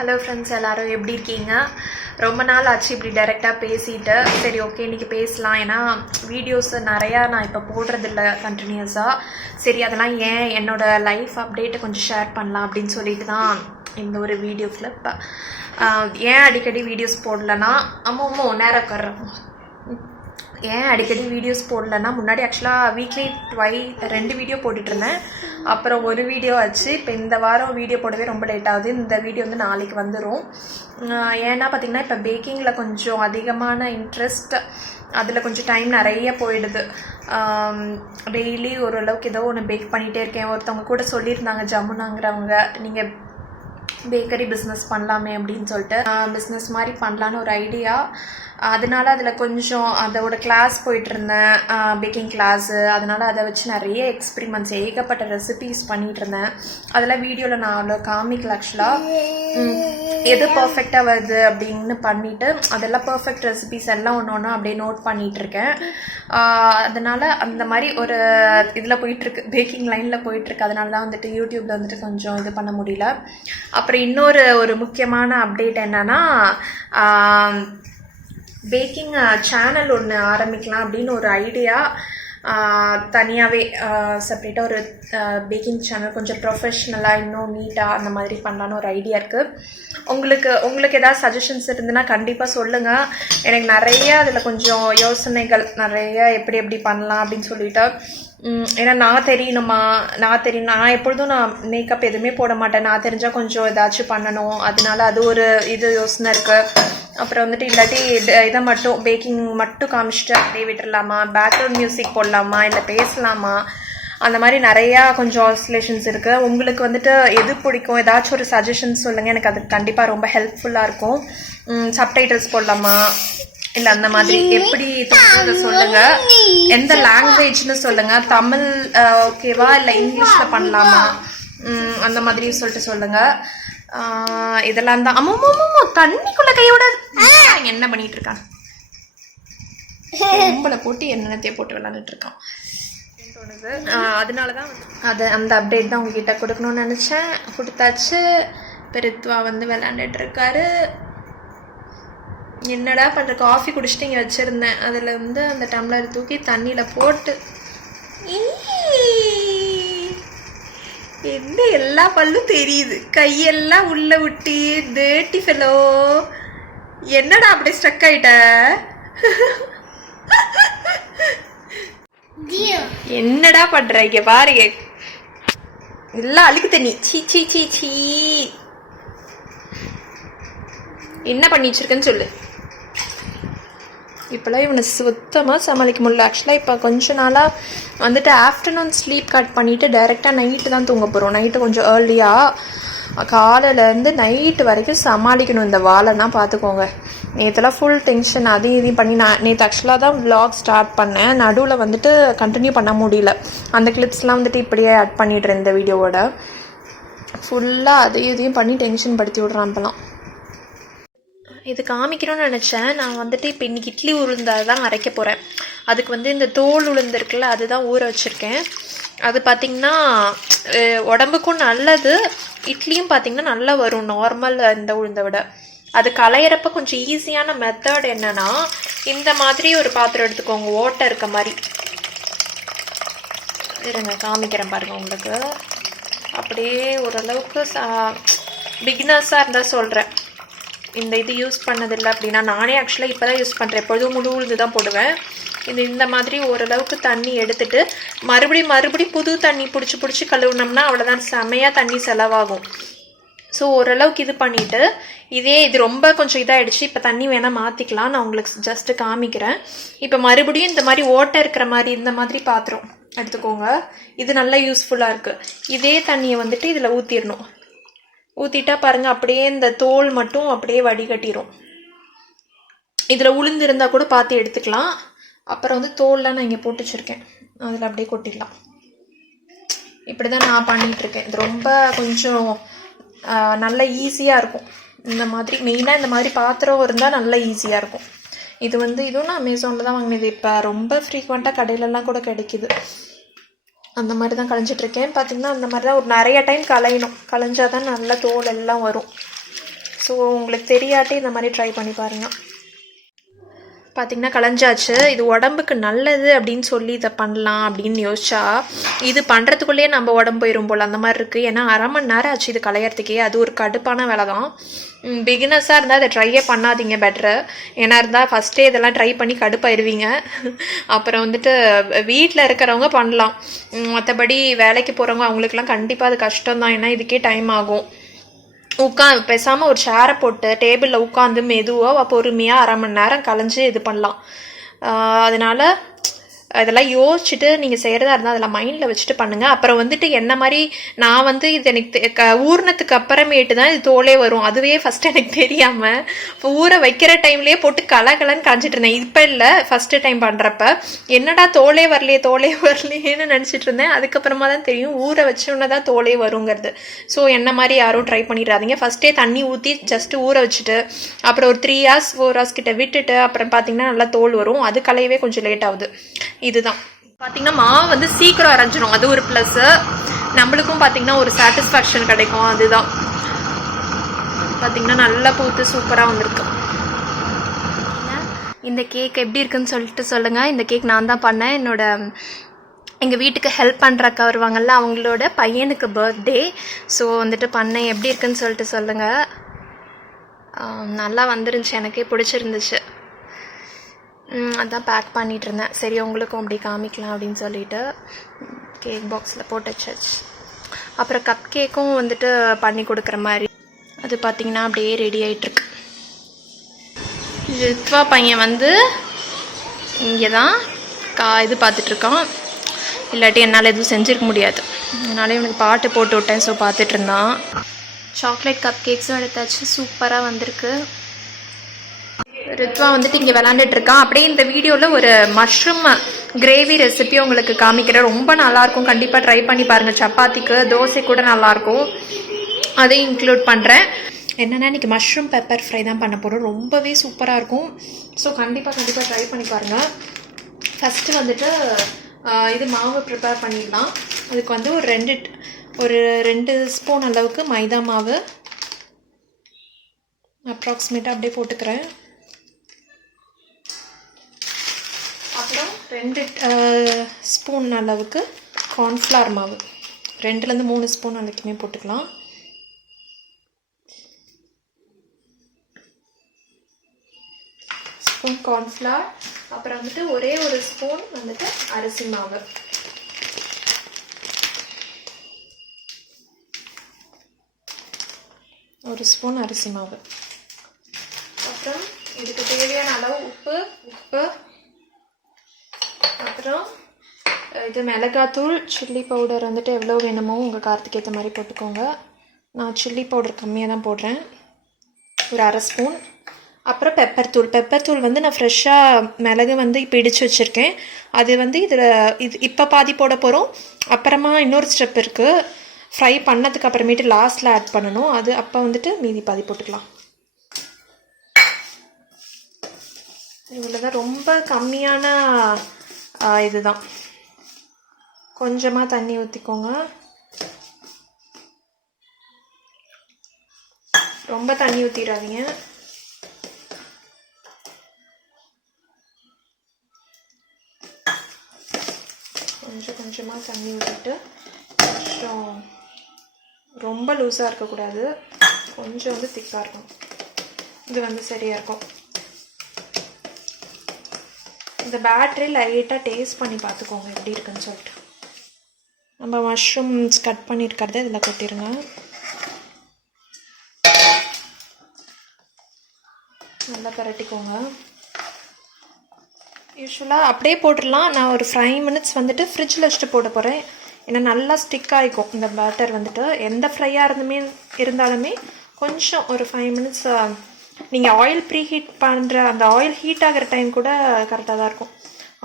Hello friends, எல்லோரும் எப்படி இருக்கீங்க? ரொம்ப நாள் ஆச்சு இப்படி டைரெக்டாக பேசிட்டு. சரி, ஓகே, இன்றைக்கி பேசலாம். ஏன்னா வீடியோஸ் நிறையா நான் இப்போ போடுறதில்ல கண்டினியூஸாக. சரி, அதெல்லாம் என்னோடய லைஃப் அப்டேட்டை கொஞ்சம் ஷேர் பண்ணலாம் அப்படின்னு சொல்லிட்டு தான் இந்த ஒரு வீடியோ கிளிப். ஏன் அடிக்கடி வீடியோஸ் போடலன்னா நேரம் உட்கார்றோம். ஏன் அடிக்கடி வீடியோஸ் போடலன்னா, முன்னாடி ஆக்சுவலாக வீக்லி 2 வீடியோ போட்டுட்ருந்தேன். அப்புறம் ஒரு வீடியோ ஆச்சு. இப்போ இந்த வாரம் வீடியோ போடவே ரொம்ப லேட் ஆகுது. இந்த வீடியோ வந்து நாளைக்கு வந்துடும். ஏன்னா பார்த்திங்கன்னா இப்போ பேக்கிங்கில் கொஞ்சம் அதிகமான இன்ட்ரெஸ்ட், அதில் கொஞ்சம் டைம் நிறைய போயிடுது. டெய்லி ஓரளவுக்கு ஏதோ ஒன்று பேக் பண்ணிகிட்டே இருக்கேன். ஒருத்தவங்க கூட சொல்லியிருந்தாங்க, ஜமுனாங்கிறவங்க, நீங்கள் பேக்கரி பிஸ்னஸ் பண்ணலாமே அப்படின்னு சொல்லிட்டு பிஸ்னஸ் மாதிரி பண்ணலான்னு ஒரு ஐடியா. அதனால அதில் கொஞ்சம் அதோட கிளாஸ் போயிட்டுருந்தேன், பேக்கிங் கிளாஸு. அதனால் அதை வச்சு நிறைய எக்ஸ்பிரிமெண்ட்ஸ், ஏகப்பட்ட ரெசிபீஸ் பண்ணிகிட்டு இருந்தேன். அதெல்லாம் வீடியோவில் நான் அவ்வளோ காமிக்கல. ஆக்சுவலாக எது பர்ஃபெக்டாக வருது அப்படின்னு பண்ணிவிட்டு அதெல்லாம் பர்ஃபெக்ட் ரெசிபீஸ் எல்லாம் ஒன்று ஒன்று அப்படியே நோட் பண்ணிகிட்ருக்கேன். அதனால் அந்த மாதிரி ஒரு இதில் போயிட்டுருக்கு, பேக்கிங் லைனில் போயிட்டுருக்கு. அதனால தான் வந்துட்டு யூடியூப்பில் வந்துட்டு கொஞ்சம் இது பண்ண முடியல. அப்புறம் இன்னொரு முக்கியமான அப்டேட் என்னென்னா, பேக்கிங் சேனல் ஒன்று ஆரம்பிக்கலாம் அப்படின்னு ஒரு ஐடியா. தனியாகவே செப்ரேட்டாக ஒரு பேக்கிங் சேனல், கொஞ்சம் ப்ரொஃபஷ்னலாக, இன்னும் நீட்டாக அந்த மாதிரி பண்ணலான்னு ஒரு ஐடியா இருக்குது. உங்களுக்கு ஏதாவது சஜஷன்ஸ் இருந்துன்னா கண்டிப்பாக சொல்லுங்கள். எனக்கு நிறைய அதில் கொஞ்சம் யோசனைகள் நிறைய எப்படி பண்ணலாம் அப்படின்னு சொல்லிட்டு. ஏன்னா நான் நான் எப்பொழுதும் நான் மேக்கப் எதுவுமே போட மாட்டேன். நான் தெரிஞ்சால் கொஞ்சம் ஏதாச்சும் பண்ணணும். அதனால அது ஒரு யோசனை இருக்குது. அப்புறம் வந்துட்டு இல்லாட்டி இதை மட்டும் பேக்கிங் மட்டும் காமிச்சிட்டு அப்படியே விட்டுடலாமா, பேக்ரவுண்ட் மியூசிக் போடலாமா, இல்லை பேசலாமா, அந்த மாதிரி நிறையா கொஞ்சம் ஆசிலேஷன்ஸ் இருக்குது. உங்களுக்கு வந்துட்டு எது பிடிக்கும், ஏதாச்சும் ஒரு சஜஷன்ஸ் சொல்லுங்கள். எனக்கு அது கண்டிப்பாக ரொம்ப ஹெல்ப்ஃபுல்லாக இருக்கும். சப்டைட்டில்ஸ் போடலாமா, இல்லை அந்த மாதிரி எப்படி தோணுது சொல்லுங்கள். எந்த லாங்குவேஜ்னு சொல்லுங்கள். தமிழ் ஓகேவா, இல்லை இங்கிலீஷில் பண்ணலாமா, அந்த மாதிரி சொல்லிட்டு சொல்லுங்கள். இதெல்லாம் தான். தண்ணிக்குள்ள கையோட என்ன பண்ணிட்டு இருக்கான், உங்களை போட்டு என்னென்னத்தையும் போட்டு விளையாண்டுட்டு இருக்கான் தோணுது. அதனாலதான் அந்த அப்டேட் தான் உங்ககிட்ட கொடுக்கணும்னு நினைச்சேன். கொடுத்தாச்சு. பெருத்வா வந்து விளையாண்டுட்டு இருக்காரு. என்னடா பண்ற, காஃபி குடிச்சிட்டு இங்கே வச்சிருந்தேன். அதில் வந்து அந்த டம்ளர் தூக்கி தண்ணியில் போட்டு என்ன எல்லா பல்லும் தெரியுது, கையெல்லாம் உள்ள விட்டு டேர்ட்டி ஃபெலோ. என்னடா அப்படியே ஸ்ட்ரக் ஆயிட்ட? என்னடா பண்ற? இங்க பாருங்க, எல்லாம் அழுக்கு தண்ணி. சீ சீ சீ சீ. என்ன பண்ணி வச்சிருக்கேன்னு சொல்லு. இப்போலாம் இவனை சுத்தமாக சமாளிக்க முடியல. ஆக்சுவலாக இப்போ கொஞ்ச நாளாக வந்துட்டு ஆஃப்டர்நூன் ஸ்லீப் கட் பண்ணிவிட்டு டைரெக்டாக நைட்டு தான் தூங்க போகிறோம். நைட்டு கொஞ்சம் ஏர்லியாக, காலையிலேருந்து நைட்டு வரைக்கும் சமாளிக்கணும் இந்த வாழைனா பார்த்துக்கோங்க. நேற்றுலாம் ஃபுல் டென்ஷன், இதையும் பண்ணி நான் நேற்று ஆக்சுவலாக தான் vlog ஸ்டார்ட் பண்ணேன். நடுவில் வந்துட்டு கண்டினியூ பண்ண முடியல. அந்த கிளிப்ஸ்லாம் வந்துட்டு இப்படியே ஆட் பண்ணிடுறேன் இந்த வீடியோவோட. ஃபுல்லாக இதையும் பண்ணி டென்ஷன் படுத்தி விட்றான் இப்போலாம். இது காமிக்கணும்னு நினச்சேன். நான் வந்துட்டு இப்போ இன்றைக்கி இட்லி உளுந்தை தான் அரைக்க போகிறேன். அதுக்கு வந்து இந்த தோல் உளுந்து இருக்குல்ல, அதுதான் ஊற வச்சுருக்கேன். அது பார்த்திங்கன்னா உடம்புக்கும் நல்லது. இட்லியும் பார்த்திங்கன்னா நல்லா வரும் நார்மல் இந்த உளுந்தை விட. அது களையிறப்ப கொஞ்சம் ஈஸியான மெத்தட் என்னென்னா, இந்த மாதிரி ஒரு பாத்திரம் எடுத்துக்கோங்க, ஓட்டை இருக்க மாதிரி. இருங்க காமிக்கிறேன் பாருங்கள் உங்களுக்கு. அப்படியே ஓரளவுக்கு பிகினர்ஸாக இருந்தால் சொல்கிறேன். இந்த இது யூஸ் பண்ணதில்லை அப்படின்னா, நானே ஆக்சுவலாக இப்போ தான் யூஸ் பண்ணுறேன். எப்பொழுதும் முழு உளுந்து தான் போடுவேன். இந்த மாதிரி ஓரளவுக்கு தண்ணி எடுத்துட்டு மறுபடியும் புது தண்ணி பிடிச்சி கழுவுனோம்னா அவ்வளோதான், செமையாக தண்ணி செலவாகும். ஸோ ஓரளவுக்கு இது பண்ணிவிட்டு, இது ரொம்ப கொஞ்சம் இதாகிடுச்சு. இப்போ தண்ணி வேணால் மாற்றிக்கலாம். நான் உங்களுக்கு ஜஸ்ட்டு காமிக்கிறேன். இப்போ மறுபடியும் இந்த மாதிரி ஓட்டை இருக்கிற மாதிரி இந்த மாதிரி பாத்திரம் எடுத்துக்கோங்க. இது நல்லா யூஸ்ஃபுல்லாக இருக்குது. இதே தண்ணியை வந்துட்டு இதில் ஊற்றிடணும். ஊற்றிட்டா பாருங்கள், அப்படியே இந்த தோல் மட்டும் அப்படியே வடிகட்டிடும். இதில் உளுந்து இருந்தால் கூட பார்த்து எடுத்துக்கலாம். அப்புறம் வந்து தோல்லாம் நான் இங்கே போட்டு வச்சுருக்கேன், அதில் அப்படியே கொட்டிடலாம். இப்படி தான் நான் பண்ணிகிட்ருக்கேன். இது ரொம்ப கொஞ்சம் நல்ல ஈஸியாக இருக்கும். இந்த மாதிரி மெயினாக இந்த மாதிரி பாத்திரம் இருந்தால் நல்லா ஈஸியாக இருக்கும். இதுவும் நான் அமேசானில் தான் வாங்கினது. இப்போ ரொம்ப ஃப்ரீக்வெண்ட்டாக கடையிலலாம் கூட கிடைக்கிது. அந்த மாதிரி தான் களைஞ்சிட்ருக்கேன். பார்த்திங்கன்னா அந்த மாதிரி தான் ஒரு நிறைய டைம் களையணும். களைஞ்சால் தான் நல்ல தோல் எல்லாம் வரும். ஸோ உங்களுக்கு தெரியாட்டி இந்த மாதிரி ட்ரை பண்ணி பாருங்கள். பார்த்திங்கன்னா களைஞ்சாச்சு. இது உடம்புக்கு நல்லது அப்படின்னு சொல்லி இதை பண்ணலாம் அப்படின்னு யோசிச்சா இது பண்ணுறதுக்குள்ளேயே நம்ம உடம்பு போயிடும் போல் அந்த மாதிரி இருக்குது. ஏன்னா 1/2 மணி நேரம் ஆச்சு இது களையறதுக்கே. அது ஒரு கடுப்பான வேலை தான். பிகினர்ஸாக இருந்தால் அதை ட்ரையே பண்ணாதீங்க பெட்ரு. ஏன்னா இருந்தால் ஃபஸ்ட்டே இதெல்லாம் ட்ரை பண்ணி கடுப்பாயிருவீங்க. அப்புறம் வந்துட்டு வீட்டில் இருக்கிறவங்க பண்ணலாம். மற்றபடி வேலைக்கு போகிறவங்க அவங்களுக்குலாம் கண்டிப்பாக அது கஷ்டம் தான். ஏன்னா இதுக்கே டைம் ஆகும். பேசாமல் ஒரு சேரை போட்டு டேபிளில் உட்காந்து மெதுவாக பொறுமையாக 1/2 மணி நேரம் கலைஞ்சி இது பண்ணலாம். அதனால் அதெல்லாம் யோசிச்சுட்டு நீங்கள் செய்கிறதா இருந்தால் அதெல்லாம் மைண்டில் வச்சுட்டு பண்ணுங்கள். அப்புறம் வந்துட்டு என்ன மாதிரி நான் வந்து இது எனக்கு ஊறினத்துக்கு அப்புறமேட்டு தான் இது தோலே வரும். அதுவே ஃபஸ்ட்டு எனக்கு தெரியாமல் இப்போ ஊற வைக்கிற டைம்லேயே போட்டு கலன்னு காஞ்சிட்டு இருந்தேன். இப்போ இல்லை, ஃபஸ்ட்டு டைம் பண்ணுறப்ப என்னடா தோலே வரலையேன்னு நினச்சிட்டு இருந்தேன். அதுக்கப்புறமா தான் தெரியும் ஊற வச்சோன்னே தான் தோலே வருங்கிறது. ஸோ என்ன மாதிரி யாரும் ட்ரை பண்ணிடாதீங்க. ஃபஸ்ட்டே தண்ணி ஊற்றி ஜஸ்ட்டு ஊற வச்சுட்டு அப்புறம் ஒரு 3 hours 4 hours கிட்ட விட்டுட்டு அப்புறம் பார்த்தீங்கன்னா நல்லா தோல் வரும். அது கலையவே கொஞ்சம் லேட் ஆகுது. இதுதான் பார்த்தீங்கன்னா மாவு வந்து சீக்கிரம் அரைஞ்சிடும். அது ஒரு ப்ளஸ்ஸு. நம்மளுக்கும் பார்த்தீங்கன்னா ஒரு சாட்டிஸ்ஃபேக்ஷன் கிடைக்கும். அதுதான் பார்த்தீங்கன்னா நல்லா பூத்து சூப்பராக வந்திருக்கு. இந்த கேக் எப்படி இருக்குன்னு சொல்லிட்டு சொல்லுங்கள். இந்த கேக் நான் தான் பண்ணேன். எங்கள் வீட்டுக்கு ஹெல்ப் பண்ணுறக்கா வருவாங்கள்ல அவங்களோட பையனுக்கு பர்த்டே. ஸோ வந்துட்டு பண்ணேன். எப்படி இருக்குன்னு சொல்லிட்டு சொல்லுங்கள். நல்லா வந்துருந்துச்சு, எனக்கே பிடிச்சிருந்துச்சு. அதான் பேக் பண்ணிகிட்டு இருந்தேன். சரி உங்களுக்கும் அப்படி காமிக்கலாம் அப்படின்னு சொல்லிட்டு கேக் பாக்ஸில் போட்டு வச்சாச்சு. அப்புறம் கப் கேக்கும் வந்துட்டு பண்ணி கொடுக்குற மாதிரி அது பார்த்திங்கன்னா அப்படியே ரெடி ஆகிட்டுருக்கு. ரித்வா பையன் வந்து இங்கே தான் இது பார்த்துட்ருக்கான். இல்லாட்டி என்னால் எதுவும் செஞ்சுருக்க முடியாது. அதனால இவனுக்கு பாட்டு போட்டு விட்டேன். ஸோ பார்த்துட்டு இருந்தான். சாக்லேட் கப் கேக்ஸும் எடுத்தாச்சு. சூப்பராக வந்திருக்கு. ரித்வா வந்துட்டு இங்கே விளாண்டுட்ருக்கான். அப்படியே இந்த வீடியோவில் ஒரு மஷ்ரூம் கிரேவி ரெசிபி உங்களுக்கு காமிக்கிறேன். ரொம்ப நல்லாயிருக்கும். கண்டிப்பாக ட்ரை பண்ணி பாருங்கள். சப்பாத்திக்கு தோசை கூட நல்லாயிருக்கும். அதையும் இன்க்ளூட் பண்ணுறேன். என்னென்னா இன்றைக்கி மஷ்ரூம் பெப்பர் ஃப்ரை தான் பண்ண போகிறோம். ரொம்பவே சூப்பராக இருக்கும். ஸோ கண்டிப்பாக ட்ரை பண்ணி பாருங்கள். ஃபஸ்ட்டு வந்துட்டு இது மாவு ப்ரிப்பேர் பண்ணிடலாம். அதுக்கு வந்து ஒரு 2 ஸ்பூன் அளவுக்கு மைதா மாவு அப்ராக்சிமேட்டாக அப்படியே போட்டுக்கிறேன். அப்புறம் 2 ஸ்பூன் அளவுக்கு கார்ன்ஃப்ளவர் மாவு, 2லேருந்து 3 ஸ்பூன் வரைக்குமே போட்டுக்கலாம். Spoon cornflour. அப்புறம் வந்துட்டு ஒரே ஒரு ஸ்பூன் வந்துட்டு அரிசி மாவு. ஒரு ஸ்பூன் அரிசி மாவு. அப்புறம் இதுக்கு தேவையான அளவு உப்பு. அப்புறம் இது மிளகாத்தூள், சில்லி பவுடர் வந்துட்டு எவ்வளோ வேணுமோ உங்கள் காரத்துக்கு ஏற்ற மாதிரி போட்டுக்கோங்க. நான் சில்லி பவுடர் கம்மியாக தான் போடுறேன், ஒரு 1/2 ஸ்பூன். அப்புறம் பெப்பர் தூள் வந்து நான் ஃப்ரெஷ்ஷாக மிளகு வந்து இப்போ இடித்து வச்சுருக்கேன். அது வந்து இப்போ பாதி போட போகிறோம். அப்புறமா இன்னொரு ஸ்டெப் இருக்குது, ஃப்ரை பண்ணதுக்கு அப்புறமேட்டு லாஸ்ட்டில் ஆட் பண்ணணும். அது அப்போ வந்துட்டு மீதி பாதி போட்டுக்கலாம். இவ்வளோதான், ரொம்ப கம்மியான இதுதான். கொஞ்சமாக தண்ணி ஊற்றிக்கோங்க. ரொம்ப தண்ணி ஊற்றிடாதீங்க. கொஞ்சமாக தண்ணி ஊற்றிட்டு கொஞ்சம் ரொம்ப லூஸாக இருக்கக்கூடாது, கொஞ்சம் வந்து திக்காக இருக்கும். இது வந்து சரியாக இருக்கும். இந்த பேட்டரி லைட்டாக டேஸ்ட் பண்ணி பார்த்துக்கோங்க எப்படி இருக்குன்னு சொல்லிட்டு. நம்ம மஷ்ரூம்ஸ் கட் பண்ணியிருக்கிறத இதில் கொட்டிடுங்க. நல்லா பரட்டிக்கோங்க. யூஸ்வலாக அப்படியே போட்டுடலாம். நான் ஒரு 5 minutes வந்துட்டு ஃப்ரிட்ஜில் வச்சுட்டு போட போகிறேன். ஏன்னா நல்லா ஸ்டிக் ஆகிக்கும் இந்த பேட்டர் வந்துட்டு. எந்த ஃப்ரையாக இருந்தாலுமே கொஞ்சம் ஒரு 5 minutes நீங்கள் ஆயில் ப்ரீ ஹீட் பண்ணுற அந்த ஆயில் ஹீட் ஆகிற டைம் கூட கரெக்டாக தான் இருக்கும்.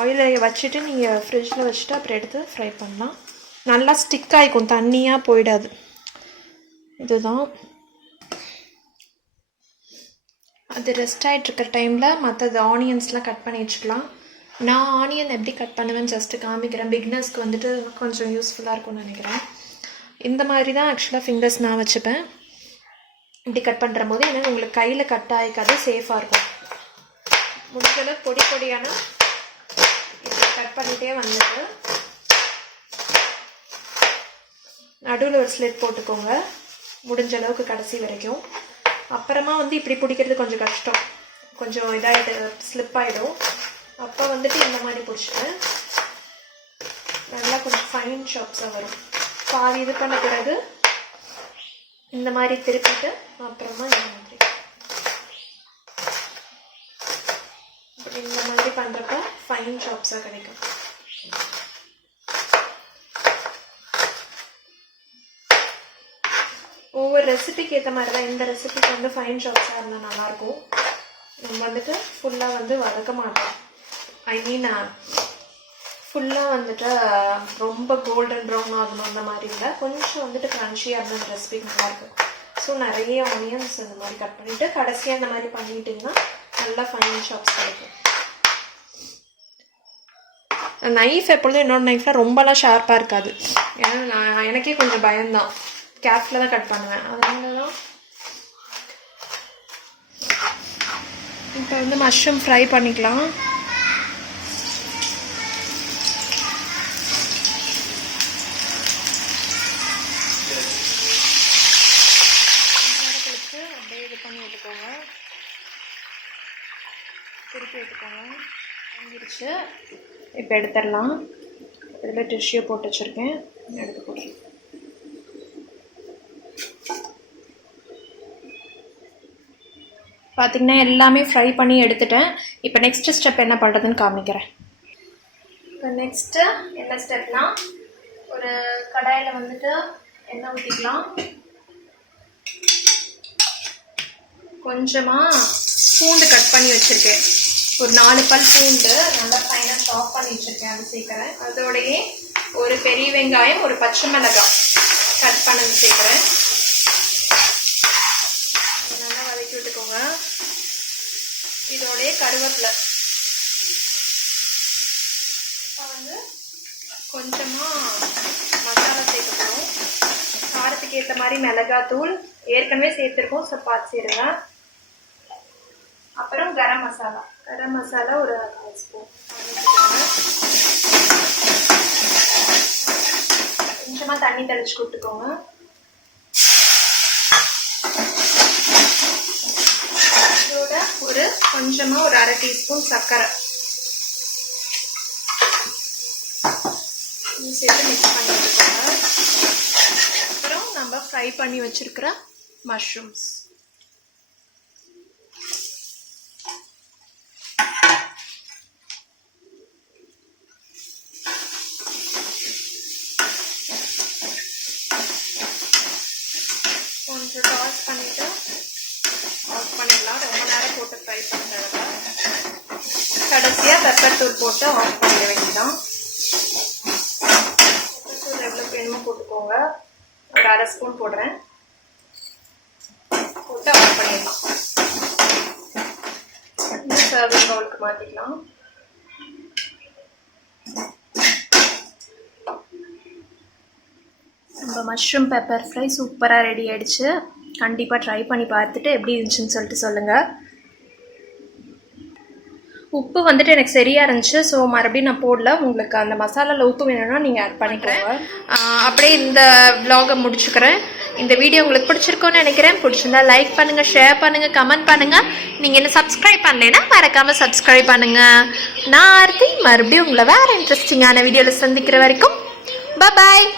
ஆயிலை வச்சுட்டு நீங்கள் ஃப்ரிட்ஜில் வச்சுட்டு அப்புறம் எடுத்து ஃப்ரை பண்ணலாம். நல்லா ஸ்டிக் ஆகிக்கும், தண்ணியாக போயிடாது. இதுதான் அது. ரெஸ்ட் ஆகிட்ருக்கிற டைமில் மற்றது ஆனியன்ஸ்லாம் கட் பண்ணி வச்சுக்கலாம். நான் ஆனியன் எப்படி கட் பண்ணுவேன்னு ஜஸ்ட்டு காமிக்கிறேன். பிகினர்ஸ்க்கு வந்துட்டு கொஞ்சம் யூஸ்ஃபுல்லாக இருக்கும்னு நினைக்கிறேன். இந்த மாதிரி தான் ஆக்சுவலாக ஃபிங்கர்ஸ் நான் வச்சுப்பேன். இப்படி கட் பண்ணுற போது ஏன்னா உங்களுக்கு கையில் கட் ஆகிக்காது, சேஃபாக இருக்கும். முடிஞ்சளவு பொடி பொடியான இப்படி கட் பண்ணிகிட்டே வந்துட்டு நடுவில் ஒரு ஸ்லிப் போட்டுக்கோங்க முடிஞ்ச அளவுக்கு கடைசி வரைக்கும். அப்புறமா வந்து இப்படி பிடிக்கிறது கொஞ்சம் கஷ்டம், கொஞ்சம் இதாகிட்டு ஸ்லிப் ஆகிடும். அப்போ வந்துட்டு இந்த மாதிரி பிடிச்சிட்டு நல்லா கொஞ்சம் ஃபைன் ஷாப்ஸாக வரும். பாதி இது பண்ண பிறகு இந்த மாதிரி திருப்பிட்டு அப்புறமா இந்த மாதிரி பண்ணுறப்ப ஃபைன் ஷாப்ஸாக கிடைக்கும். ஒவ்வொரு ரெசிபிக்கு ஏற்ற மாதிரி தான். இந்த ரெசிபிக்கு வந்து ஃபைன் ஷாப்ஸாக இருந்தால் நல்லாயிருக்கும். நம்ம வந்துட்டு ஃபுல்லாக வந்து வதக்க மாட்டோம், ஐ மீன் ஃபுல்லாக வந்துட்டு ரொம்ப கோல்டன் ப்ரௌன் ஆகணும் அந்த மாதிரி இல்லை, கொஞ்சம் வந்துட்டு க்ரன்ச்சியாக இருந்தால் இந்த ரெசிபிக்கு நல்லாயிருக்கும். ஸோ நிறைய ஆனியன்ஸ் இந்த மாதிரி கட் பண்ணிவிட்டு கடைசியாக இந்த மாதிரி பண்ணிட்டிங்கன்னா நல்லா ஃபைன் ஷாப்ஸ் கிடைக்கும். நைஃப் எப்பொழுதும் என்னோடய நைஃப்லாம் ரொம்பலாம் ஷார்ப்பாக இருக்காது, ஏன்னா எனக்கே கொஞ்சம் பயம்தான், கேர்ஃபுல்லாக தான் கட் பண்ணுவேன். அதனால தான் இப்போ வந்து மஷ்ரூம் ஃப்ரை பண்ணிக்கலாம். அப்படியே இது பண்ணி விட்டுக்கோங்க, திருப்பி விட்டுக்கோங்க. வந்துருச்சு. இப்போ எடுத்துடலாம். இதில் டிஷ்யூ போட்டு வச்சுருக்கேன், எடுத்து போடுறேன். பார்த்திங்கன்னா எல்லாமே ஃப்ரை பண்ணி எடுத்துட்டேன். இப்போ நெக்ஸ்ட்டு ஸ்டெப் என்ன பண்ணுறதுன்னு காமிக்கிறேன். இப்போ நெக்ஸ்ட்டு என்ன ஸ்டெப்னால், ஒரு கடாயில் வந்துட்டு எண்ணெய் ஊற்றிக்கலாம். கொஞ்சமாக பூண்டு கட் பண்ணி வச்சுருக்கேன், ஒரு 4 பல் பூண்டு நல்லா ஃபைனாக சாப் பண்ணி வச்சுருக்கேன், அது சேர்க்குறேன். அதோடையே ஒரு பெரிய வெங்காயம், ஒரு பச்சை மிளகாய் கட் பண்ணது சேர்க்குறேன். நல்லா வதக்கி விட்டுக்கோங்க. இதோடைய கருவேப்பிலை வந்து கொஞ்சமாக மசாலா சேர்த்துக்கணும். காரத்துக்கு ஏற்ற மாதிரி மிளகாத்தூள் ஏற்கனவே சேர்த்துருக்கோம், ஸோ பார்த்து சேருங்க. அப்புறம் கரம் மசாலா ஒரு 1/2 ஸ்பூன். கொஞ்சமாக தண்ணி தெளிச்சு கொடுத்துக்கோங்க. இதோட ஒரு கொஞ்சமாக ஒரு 1/2 டீஸ்பூன் சர்க்கரை சேர்த்து மிக்ஸ் பண்ணி வச்சுக்கோங்க. அப்புறம் நம்ம ஃப்ரை பண்ணி வச்சிருக்கிற மஷ்ரூம்ஸ் கொஞ்சம் டாஸ் பண்ணிவிட்டு ஆஃப் பண்ணிடலாம். ரொம்ப நேரம் போட்டு ஃப்ரை பண்ணுறதுல கடைசியாக பெப்பர் தூள் போட்டு ஆஃப் பண்ணிட வேண்டியதான். பெப்பர் தூள் எவ்வளோ வேணுமோ போட்டுக்கோங்க, ஒரு 1/2 ஸ்பூன் போடுறேன், போட்டு ஆஃப் பண்ணிடலாம். இந்த சர்விங் பவுலுக்கு மாற்றிக்கலாம். நம்ம மஷ்ரூம் பெப்பர் ஃப்ரை சூப்பராக ரெடி ஆகிடுச்சு. கண்டிப்பாக ட்ரை பண்ணி பார்த்துட்டு எப்படி இருந்துச்சுன்னு சொல்லிட்டு சொல்லுங்கள். உப்பு வந்துட்டு எனக்கு சரியாக இருந்துச்சு, ஸோ மறுபடியும் நான் போடல. உங்களுக்கு அந்த மசாலாவில் உப்பு வேணும்னா நீங்கள் ஆட் பண்ணிக்கோங்க. அப்படியே இந்த vlog-ஐ முடிச்சுக்கிறேன். இந்த வீடியோ உங்களுக்கு பிடிச்சிருக்கோன்னு நினைக்கிறேன். பிடிச்சிருந்தா லைக் பண்ணுங்கள், ஷேர் பண்ணுங்கள், கமெண்ட் பண்ணுங்கள். நீங்கள் என்ன சப்ஸ்கிரைப் பண்ணலைன்னா மறக்காமல் சப்ஸ்கிரைப் பண்ணுங்கள். நான் ஆர்த்தி மறுபடியும் உங்களை வேறு இன்ட்ரெஸ்டிங்கான வீடியோவில் சந்திக்கிற வரைக்கும் பாய்.